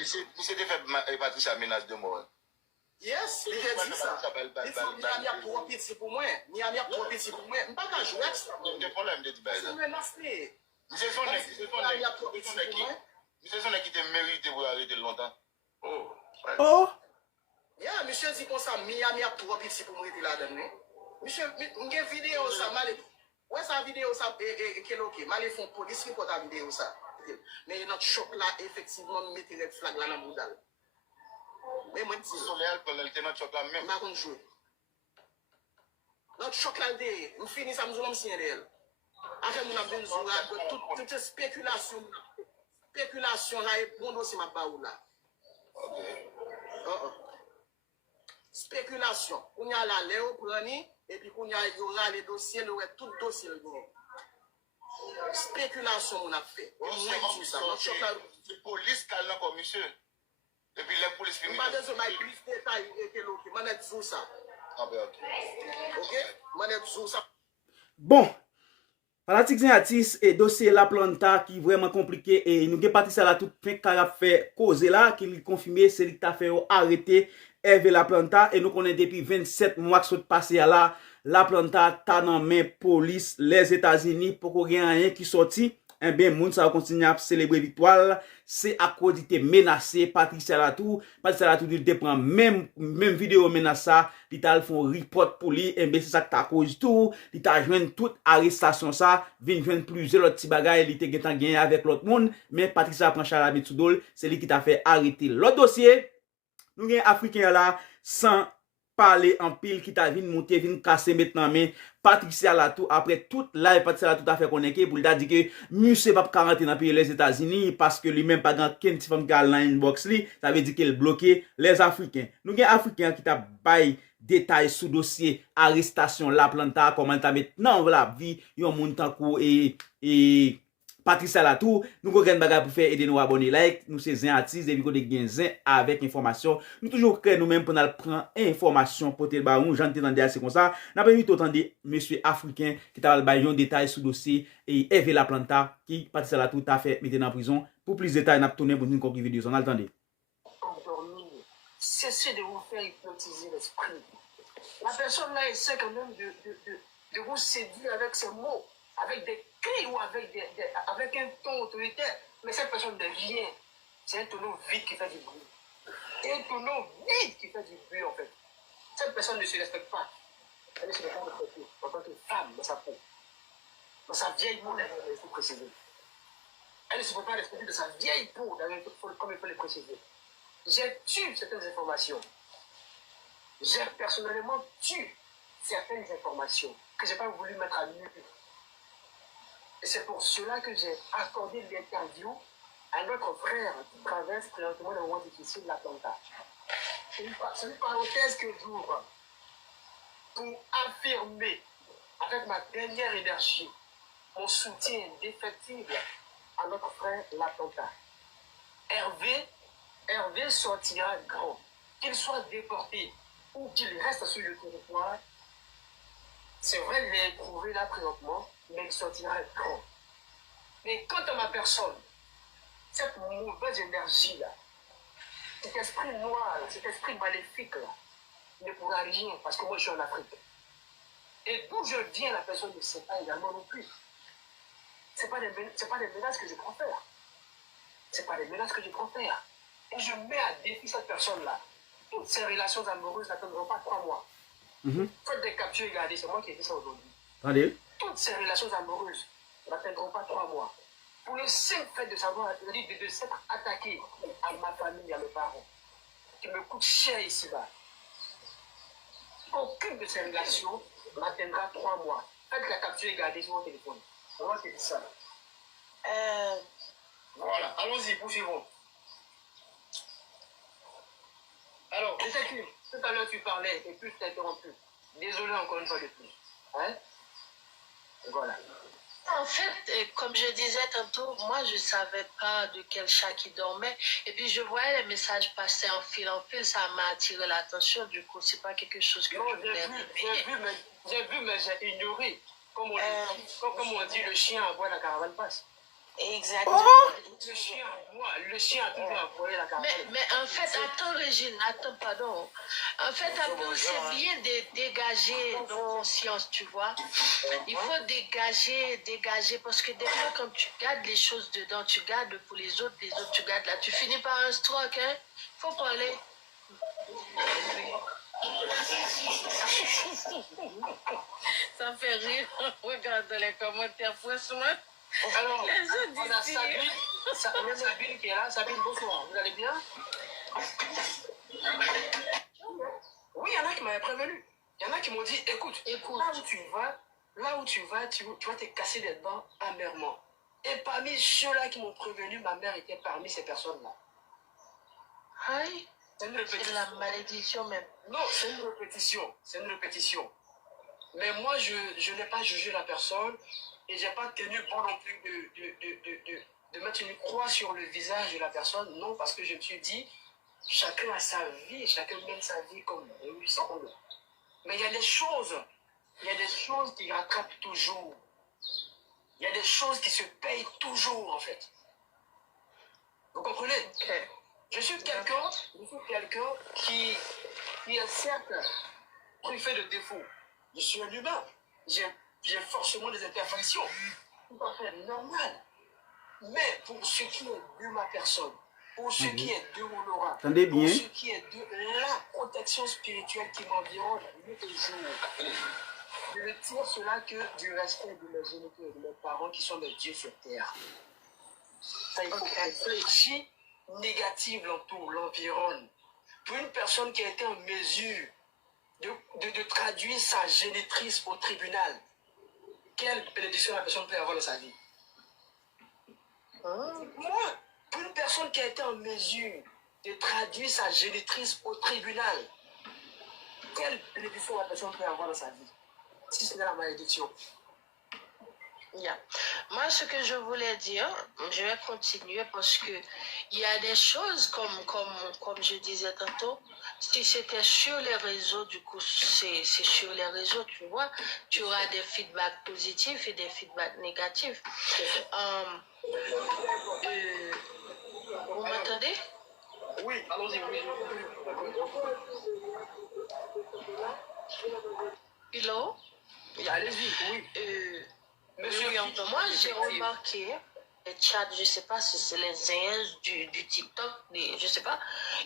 Monsieur te fait Patricia menace de mort. Yes, il a dit ça. Il faut Miami a trop petit pour moi. Miami a trop petit pour moi. Je ne peux pas jouer avec ça. Il y a des problèmes de dire ça. Monsieur son qui te mérite pour arrêter longtemps. Oh. Yeah, monsieur dit comme ça, Miami a trop petit pour moi là-dedans. Monsieur, il y a une vidéo ça, ouais, ça vidéo ça, et ok, mal font police qui porte la vidéo ça. Mais notre choc là, effectivement, mettez les flags là dans le boudal. Mais moi, je dis. Soleil, pour le tenant choc là même. Je vais jouer. Notre choc là, on finit ça, nous allons signer d'elle. Après, nous avons besoin de toute spéculation. Spéculation là, et bon dossier, ma baou là. Spéculation. On y a la Léo Prani, et puis on y aura les dossiers, tout dossier. Spéculation, on a fait. C'est police qui a là comme monsieur. Et puis la police finit. Je ne vais pas besoin de plus de détails que l'autre. Je vais dire ça. Ok? Je vais dire ça. Bon. Fanatique Zénatis et dossier La Planta qui vraiment compliqué et nous avons parti ça là tout fin car a fait cause là qui lui confirmé c'est lui qui a fait arrêter Hervé La Planta et nous connaissons depuis 27 mois que ce passé là La Planta ta dans main police les États-Unis pour qu'on ait rien qui sorti. Eh bien, moun ça va continuer à célébrer victoire. C'est à cause de menacé Patricia Latou. Patricia Latou dit prend même vidéo menace ça. Il t'a fait un report pour lui. Eh bien, c'est ça que t'as cause tout. Il t'a joint toute arrestation ça. Vient joindre plusieurs autres petits bagages. Il était gagné avec l'autre monde. Mais Patricia prend Charabé Soudol. C'est lui qui t'a fait arrêter. L'autre dossier, nous avons Africain là, sans parler en pile qui t'a vu monter, vient casser maintenant, mais Patricia Latou, après toute la Patricia Latou a fait connaître pour lui dire que monsieur va pas rentrer dans le pays les États-Unis parce que lui-même pas dans quel femme qui a l'inbox li, ça veut dire qu'il bloqué les Africains. Nous avons Africains qui t'a bail détails sous dossier arrestation La Planta, comment t'as maintenant voilà vie yon moun tankou et Patricia Latou, nous avons un bagage pour faire aider nous abonner, like, nous c'est un artiste, et nous avons avec information. Nous toujours créer nous-mêmes pour nous prendre information pour te baron, j'en t'ai c'est comme ça. N'a pas eu autant de monsieur africain qui t'a baillé un détail sur le dossier et Hervé La Planta qui Patricia Latou t'a fait mettre en prison. Pour plus de détails, n'a tourné pour une conclusion vidéo. On attendez. Cessez de vous faire hypnotiser l'esprit. La personne là essaie quand même de vous séduire avec ses mots, avec des cris ou avec un ton autoritaire. Mais cette personne ne vient. C'est un tonneau vide qui fait du bruit. Un tonneau vide qui fait du bruit en fait. Cette personne ne se respecte pas. Elle ne se respecte pas en tant que femme dans sa peau. Dans sa vieille peau, il faut préciser. Elle ne se peut pas respecter de sa vieille peau, comme il faut le préciser. J'ai tué certaines informations. J'ai personnellement tué certaines informations que je n'ai pas voulu mettre à nu. Et c'est pour cela que j'ai accordé l'interview à notre frère qui traverse présentement un moment difficile de La Planta. C'est une parenthèse que j'ouvre pour affirmer avec ma dernière énergie mon soutien indéfectible à notre frère La Planta. Hervé sortira grand. Qu'il soit déporté ou qu'il reste sur le territoire, c'est vrai, il est éprouvé là présentement, mais il sortira grand. Mais quant à ma personne, cette mauvaise énergie-là, cet esprit noir, cet esprit maléfique-là, ne pourra rien parce que moi je suis en Afrique. Et d'où je viens, la personne ne sait pas également non plus. Ce n'est pas des menaces que je profère. Ce n'est pas des menaces que je profère. Et je mets à défi cette personne-là. Toutes ces relations amoureuses n'attendront pas 3 mois. Faites des captures et gardez, c'est moi qui ai dit ça aujourd'hui. Allez. Toutes ces relations amoureuses n'atteindront pas 3 mois. Pour le simple fait de savoir, de s'être attaqué à ma famille, à mes parents, qui me coûte cher ici-bas. Aucune de ces relations n'atteindra 3 mois. Faites la capture et gardez sur mon téléphone. C'est moi qui ai dit ça. Voilà, allons-y, poursuivons. Alors, détective, tout à l'heure tu parlais et puis je t'ai interrompu. Désolé encore une fois de plus. Hein? Voilà. En fait, comme je disais tantôt, moi je ne savais pas de quel chat qui dormait. Et puis je voyais les messages passer en fil, ça m'a attiré l'attention. Du coup, c'est pas quelque chose que non, je voulais répéter. J'ai vu, mais j'ai ignoré. Comme on dit, le chien aboie, la caravane passe. Exactement. Le chien aboie, le chien a toujours envoyé la caravane. Mais en fait, attends, Régine, attends, pardon. En fait, Abdou, c'est bien de dégager nos consciences, tu vois. Il faut dégager, parce que des fois, quand tu gardes les choses dedans, tu gardes pour les autres tu gardes là. Tu finis par un stroke, hein. Faut parler. Ça fait rire. Regarde les commentaires, franchement. Alors, Les autres on a disent- Sabine qui est là. Sabine, bonsoir. Vous allez bien? Oui, il y en a qui m'avaient prévenu. Il y en a qui m'ont dit, écoute, là où tu vas, tu vas te casser les dents amèrement. Et parmi ceux-là qui m'ont prévenu, ma mère était parmi ces personnes-là. Aïe, C'est une c'est répétition. la malédiction même. Non, c'est une répétition. C'est une répétition. Mais moi, je n'ai pas jugé la personne et je n'ai pas tenu bon non plus de mettre une croix sur le visage de la personne. Non, parce que je me suis dit, chacun a sa vie, chacun mène sa vie comme il lui semble. Mais il y a des choses qui rattrapent toujours. Il y a des choses qui se payent toujours, en fait. Vous comprenez? Ok. Je suis quelqu'un qui est certes privé de défauts. Je suis un humain. J'ai forcément des imperfections. Tout à fait normal. Mais pour ce qui est de ma personne, pour ce qui est de mon aura, Attendez bien. pour ce qui est de la protection spirituelle qui m'environne nuit et jour, je ne tire cela que du respect de mes géniteurs et de mes parents qui sont mes dieux sur terre. Ça, il faut Ok. réfléchir négative l'entoure, l'environne. Pour une personne qui a été en mesure de traduire sa génitrice au tribunal, quelle bénédiction la personne peut avoir dans sa vie? Moi, pour une personne qui a été en mesure de traduire sa génitrice au tribunal, quelle bénédiction la personne peut avoir dans sa vie? Si c'est la malédiction. Yeah. Moi, ce que je voulais dire, je vais continuer parce que il y a des choses comme je disais tantôt, si c'était sur les réseaux, du coup, c'est sur les réseaux, tu vois, tu auras des feedbacks positifs et des feedbacks négatifs. Vous m'entendez? Oui, allons-y, oui. Hello? Allez-y, oui. Monsieur, Oui, moi, j'ai remarqué les chats, je ne sais pas si c'est les zins du TikTok, je ne sais pas,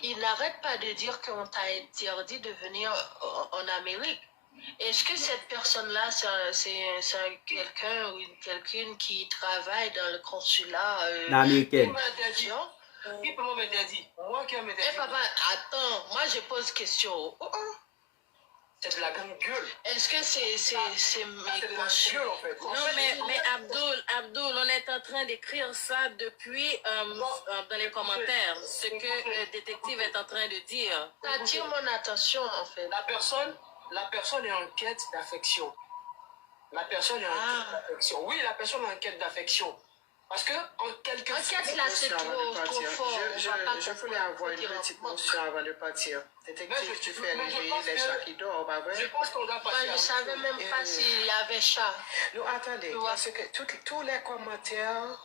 ils n'arrêtent pas de dire qu'on t'a interdit de venir en Amérique. Est-ce que cette personne-là, c'est quelqu'un ou quelqu'une qui travaille dans le consulat Américaine. non? Qui peut m'interdire? Moi qui m'interdit. Eh papa, attends, moi je pose question. C'est de la grande gueule. Est-ce que c'est C'est de la gueule en fait. Non, mais Abdoul, on est en train d'écrire ça depuis dans les commentaires, ce que le détective est en train de dire. Ça attire mon attention en fait. La personne est en quête d'affection. La personne est en quête d'affection. Oui, la personne est en quête d'affection. Parce que en quelque Enquête là, c'est trop fort. Je voulais avoir une petite notion avant de partir. Détective, tu fais réveiller les chats qui dorment, pas vrai? Je pense qu'on doit Moi, passer je ne à savais même pas s'il y avait chat. Non, attendez, Tu vois. parce que tous les commentaires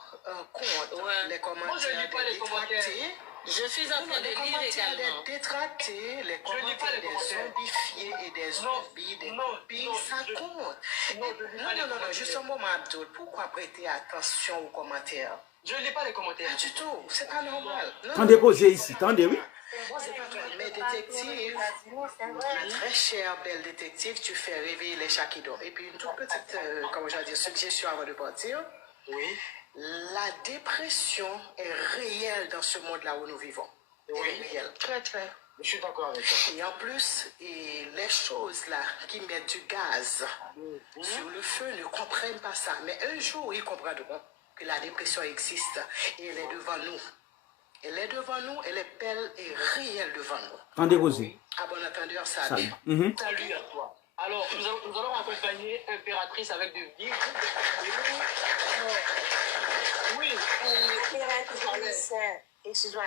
comptent. Ouais. Les Moi, je commentaires lis pas des les commentaires. détractés. Je suis en train de Les lire commentaires également. des détractés, les lis pas commentaires les des commentaires. zombifiés et des zombies, des copies, ça compte. Non, juste un moment, Abdoul. Pourquoi prêter attention aux commentaires? Je ne lis pas les commentaires. Pas du tout, c'est pas normal. Non, Tendez causer ici, tendez, oui. c'est pas normal. Mais détective, ma très chère belle détective, tu fais réveiller les chats qui dorment. Et puis une toute petite, comment je vais dire, suggestion avant de partir. Oui. La dépression est réelle dans ce monde-là où nous vivons. Elle est réelle. Très, très. Je suis d'accord avec toi. Et en plus, les choses là qui mettent du gaz sur le feu ne comprennent pas ça. Mais un jour, ils comprendront que la dépression existe et elle est devant nous. Elle est devant nous, elle est belle et réelle devant nous. Tendez causer. À bon entendeur, salut. Salut. Salut à toi. Alors, nous allons accompagner Impératrice avec de vives. Oui, Impératrice, excuse-moi,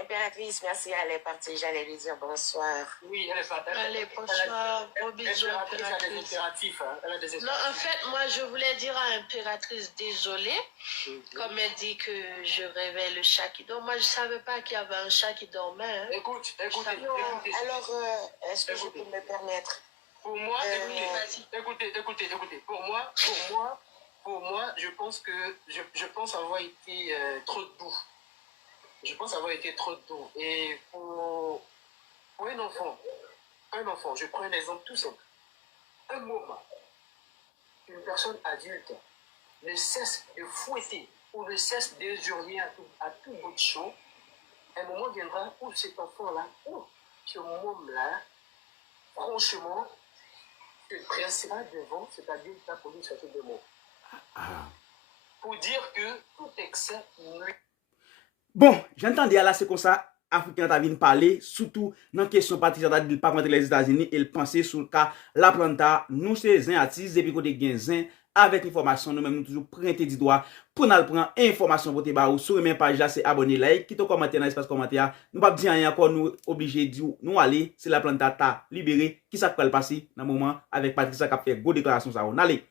Impératrice, merci, elle est partie, j'allais lui dire bonsoir. oui, elle est partie. Allez, bonsoir, gros bisous, Impératrice a des Impératrice. impératifs. Hein. Elle a des Non, impératifs. en fait, moi, je voulais dire à Impératrice, désolée, comme elle dit que je rêvais le chat qui dort. Moi, je ne savais pas qu'il y avait un chat qui dormait. Hein. Écoute, écoutez. Alors, est-ce que je peux me permettre? Pour moi, vas-y. écoutez. Pour moi, je pense avoir été trop doux. Je pense avoir été trop doux. Et pour un enfant, je prends un exemple tout simple. Un moment, une personne adulte ne cesse de fouetter ou ne cesse d'injurier à tout bout de champ, un moment viendra où cet enfant-là, ou ce môme-là, franchement, te dressera devant, c'est-à-dire ta police chercher des mots. Pour dire que tout excès nuit. Bon, j'entendais là, c'est comme ça, Africain t'a venu parler, surtout dans la question Patricia t'a dit pas rentrer les États-Unis, il pensait sur le cas La Planta, nous c'est un artiste, depuis côté Genzin, avec information, nous-mêmes nous toujours prêter du doigt pour nous prendre information pour te barou sur la même page là, c'est abonner, like, quitte commentaire dans l'espace commentaire, nous pas dire rien encore, nous obligés de nous aller, c'est La Planta t'a libéré, qui ça peut le passer dans le moment avec Patricia qui a fait go déclaration ça, on allez.